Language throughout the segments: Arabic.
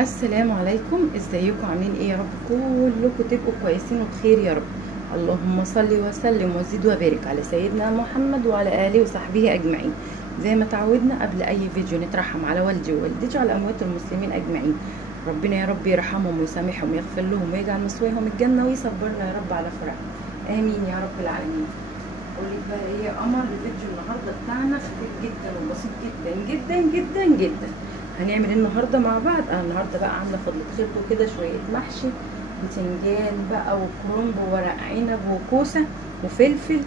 السلام عليكم، ازيكم؟ عاملين ايه؟ يا رب كلكم تبقوا كويسين وبخير يا رب. اللهم صل وسلم وزد وبارك على سيدنا محمد وعلى اله وصحبه اجمعين. زي ما تعودنا قبل اي فيديو نترحم على والدي ووالدتي وعلى اموات المسلمين اجمعين. ربنا يا رب يرحمهم ويسامحهم ويغفر لهم ويجعل مثواهم الجنه ويصبرنا يا رب على فراقهم. امين يا رب العالمين. اقول لك بقى ايه يا قمر؟ الفيديو النهارده بتاعنا خفيف جدا وبسيط جدا جدا جدا جدا. هنعمل ايه النهارده مع بعض؟ انا النهارده بقى عامله فضلة خيركم كده شويه محشي بتنجان بقى وكرنب وورق عنب وكوسه وفلفل.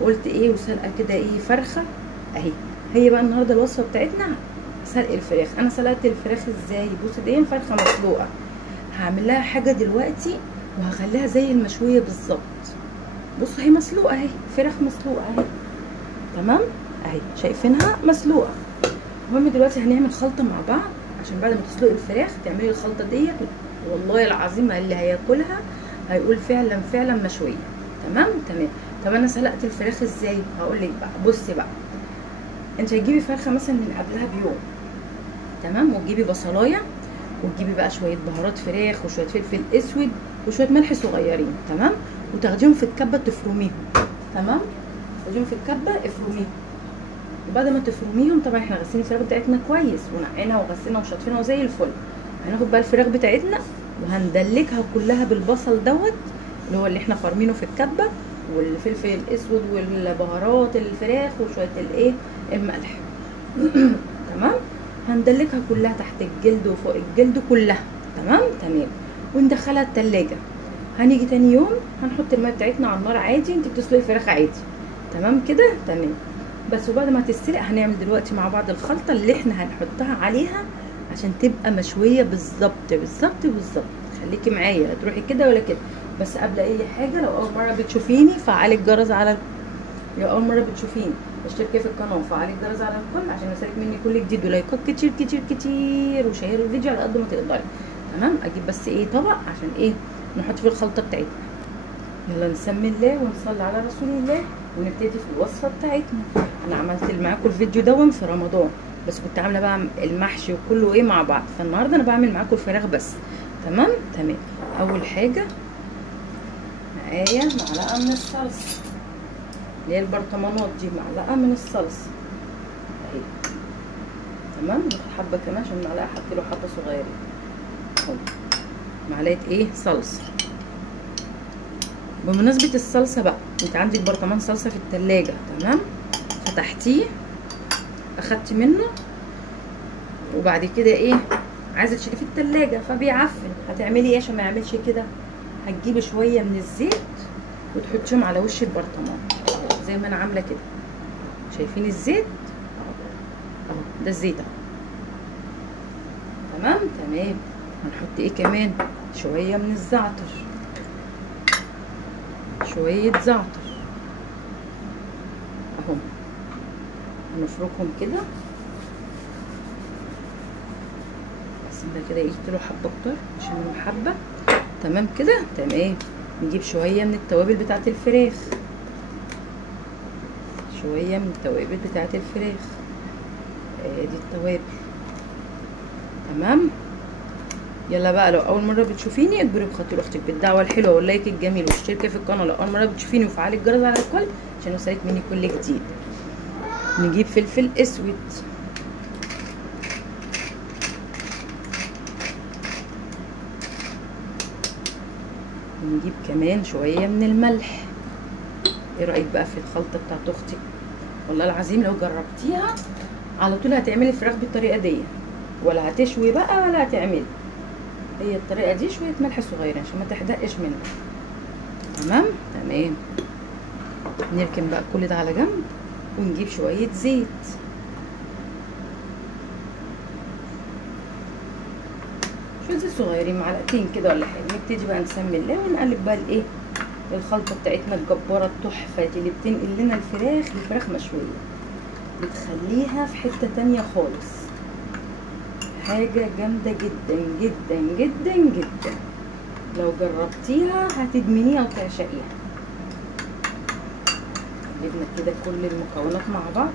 قلت ايه وسلقه كده ايه فرخه اهي. هي بقى النهارده الوصفه بتاعتنا سلق الفراخ. انا سلقت الفراخ ازاي؟ بصي دي فرخه مسلوقه، هعمل لها حاجه دلوقتي وهخليها زي المشويه بالظبط. بصوا هي مسلوقه اهي، فراخ مسلوقه اهي، تمام اهي، شايفينها مسلوقه. المهم دلوقتي هنعمل خلطه مع بعض عشان بعد ما تسلقي الفراخ تعملي الخلطه ديت. والله العظيم اللي هياكلها هيقول فعلا فعلا مشويه. تمام. طب انا سلقت الفراخ ازاي؟ هقول لك بقى. بصي بقى، انت هتجيبي فرخه مثلا من قبلها بيوم، تمام، وتجيبي بصلايه وتجيبي بقى شويه بهارات فراخ وشويه فلفل اسود وشويه ملح صغيرين، تمام، وتاخديهم في الكبه تفرميهم، تمام، تاخديهم في الكبه افرميهم. وبعد ما تفرميهم طبعا احنا غسلين الفراخ بتاعتنا كويس ونقيناها وغسلنا وشطفينها وزي الفل. هناخد بقى الفراخ بتاعتنا وهندلكها كلها بالبصل دوت اللي هو اللي احنا فارمينه في الكبه، والفلفل الاسود والبهارات الفراخ وشويه الايه الملح تمام. هندلكها كلها تحت الجلد وفوق الجلد كلها، تمام. وندخلها التلاجة. هنيجي تاني يوم هنحط الميه بتاعتنا على النار عادي، انت بتسلقي الفراخ عادي، تمام كده، تمام. بس وبعد ما تتسلق هنعمل دلوقتي مع بعض الخلطه اللي احنا هنحطها عليها عشان تبقى مشويه بالظبط بالظبط بالظبط. خليكي معايا، لا تروحي كده ولا كده. بس قبل اي حاجه، لو اول مره بتشوفيني فعلي الجرس على لو اول مره بتشوفيني اشتركي في القناه وفعلي الجرس على الكل عشان يوصلك مني كل جديد، ولايكات كتير كتير كتير، وشير الفيديو على قد ما تقدري، تمام. اجيب بس ايه طبق عشان ايه نحط فيه الخلطه بتاعتنا. يلا نسمي الله ونصلي على رسول الله ونبتدي في الوصفه بتاعتنا. انا عملت معاكم الفيديو دون في رمضان، بس كنت عامله بقى المحشي وكله ايه مع بعض، فالنهارده انا بعمل معاكم الفراخ بس، تمام. اول حاجه معايا معلقه من الصلصه اللي هي البرطمانات دي، معلقه من الصلصه اهي، تمام. ناخد حبه كمان عشان المعلقه حط له حبه صغيره اهو. معلقه ايه صلصه. بمناسبه الصلصه بقى، انت عندك برطمان صلصه في التلاجة، تمام، فتحتيه اخدتي منه وبعد كده ايه عايزه تشيليه في التلاجة فبيعفن، هتعملي ايه عشان ما يعملش كده؟ هتجيبي شويه من الزيت وتحطيهم على وش البرطمان زي ما انا عامله كده. شايفين الزيت اهو؟ ده الزيت اهو، تمام. هنحط ايه كمان؟ شويه من الزعتر، شويه زعتر اهو. هنفركهم كده بس كده يقتلوا حبه اكتر عشان المحبه، تمام كده، تمام. نجيب شويه من التوابل بتاعه الفراخ، شويه من التوابل بتاعه الفراخ، دي التوابل، تمام. يلا بقى، لو اول مره بتشوفيني اجبري بخاطر اختك بالدعوه الحلوه واللايك الجميل والاشتراك في القناه لو اول مره بتشوفيني، وفعلي الجرس على الكل عشان يوصلك مني كل جديد. نجيب فلفل اسود، ونجيب كمان شويه من الملح. ايه رايك بقى في الخلطه بتاعت اختي؟ والله العظيم لو جربتيها على طول هتعملي الفراخ بالطريقه دي، ولا هتشوي بقى ولا هتعملي. هي الطريقه دي شويه ملح صغيرين عشان ما تحدقش منها، تمام. نركن بقى كل ده على جنب ونجيب شويه زيت، شويه زيت صغيرين، معلقتين كده ولا حاجه. نبتدي بقى نسمي الله ونقلب بقى الايه الخلطه بتاعتنا الجباره التحفه اللي بتنقل لنا الفراخ مشويه، بتخليها في حته تانيه خالص، حاجه جامده جدا جدا جدا جدا. لو جربتيها هتدمنيها وتعشقيها. جبنا كده كل المكونات مع بعض.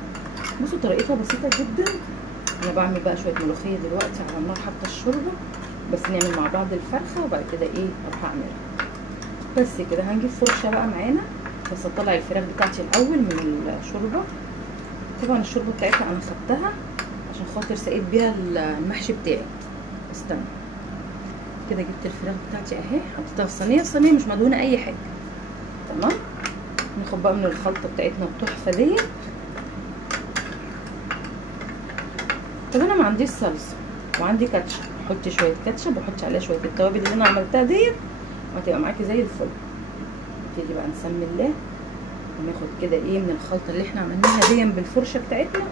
بصوا طريقتها بسيطه جدا. انا بعمل بقى شويه ملوخيه دلوقتي على النار، حاطه الشوربه بس نعمل مع بعض الفرخه وبعد كده ايه اروح اعملها. بس كده هنجيب فرشه بقى معانا، بس اطلع الفراخ بتاعتي الاول من الشوربه. طبعا الشوربه بتاعتها انا خدتها عشان خاطر سقيت بيها المحشي بتاعي. استنى كده، جبت الفراخ بتاعتي اهي، حطيتها في صينيه، الصينيه مش مدهونه اي حاجه. تمام. ناخد بقى من الخلطه بتاعتنا التحفه ديت. طب انا ما عنديش صلصه وعندي كاتشب، حطي شويه كاتشب وحطي عليها شويه التوابل اللي انا عملتها ديت وهتبقى معاكي زي الفل. نبتدي بقى نسمي الله وناخد كده ايه من الخلطه اللي احنا عملناها دي بالفرشه بتاعتنا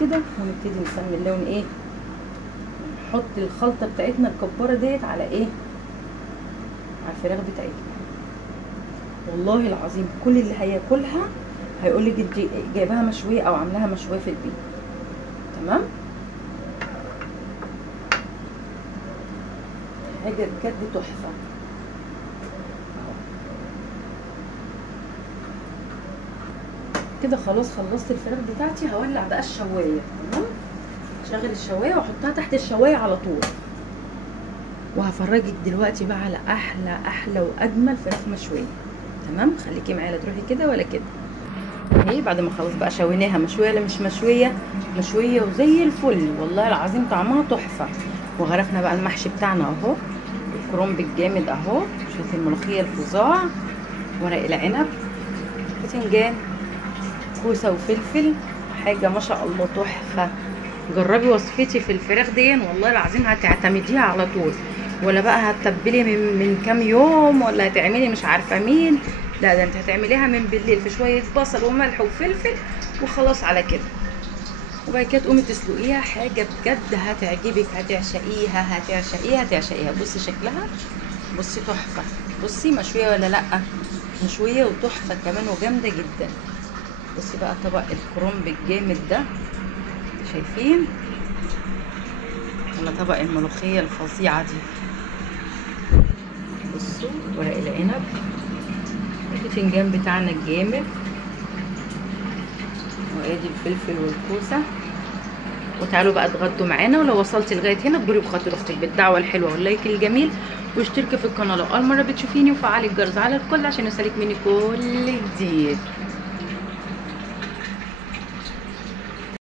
كده، ونبتدي نسمي الله ون ايه نحط الخلطه بتاعتنا الكباره ديت على ايه، على الفراخ بتاعتنا. والله العظيم كل اللي هياكلها هيقول لك انت جايباها مشويه او عاملاها مشويه في البيت. تمام. حاجه بجد تحفه. كده خلاص خلصت الفراخ بتاعتي، هولع بقى الشوايه. تمام. شغل الشوايه واحطها تحت الشوايه على طول، وهفرجك دلوقتي بقى على احلى واجمل فراخ مشويه. تمام. خليكي معايا لا تروحي كده ولا كده. اهي بعد ما خلاص بقى شويناها، مشويه ولا مش مشويه؟ مشويه وزي الفل والله العظيم، طعمها تحفه. وغرفنا بقى المحشي بتاعنا اهو، الكرنب الجامد اهو، شويه الملوخيه الفظاع، ورق العنب، باذنجان، كوسه وفلفل، حاجه ما شاء الله تحفه. جربي وصفتي في الفراخ دي والله العظيم هتعتمديها على طول، ولا بقى هتتبلي من كام يوم، ولا هتعملي مش عارفه مين. لا ده انت هتعمليها من بالليل في شويه بصل وملح وفلفل وخلاص على كده، وبعد كده تقومي تسلقيها. حاجه بجد هتعجبك، هتعشقيها. بصي شكلها، بصي تحفه. بصي مشويه ولا لا؟ مشويه وتحفه كمان وجامده جدا. بصي بقى طبق الكرنب الجامد ده، شايفين؟ ولا طبق الملوخيه الفظيعه دي. بصوا ورق العنب، البتنجان بتاعنا الجامد، وادي الفلفل والكوسه. وتعالوا بقى اتغدوا معانا. ولو وصلتي لغايه هنا اكبري بخاطر اختك بالدعوه الحلوه واللايك الجميل، واشتركي في القناه لو اول مره بتشوفيني، وفعلي الجرس على الكل عشان يوصلك مني كل جديد.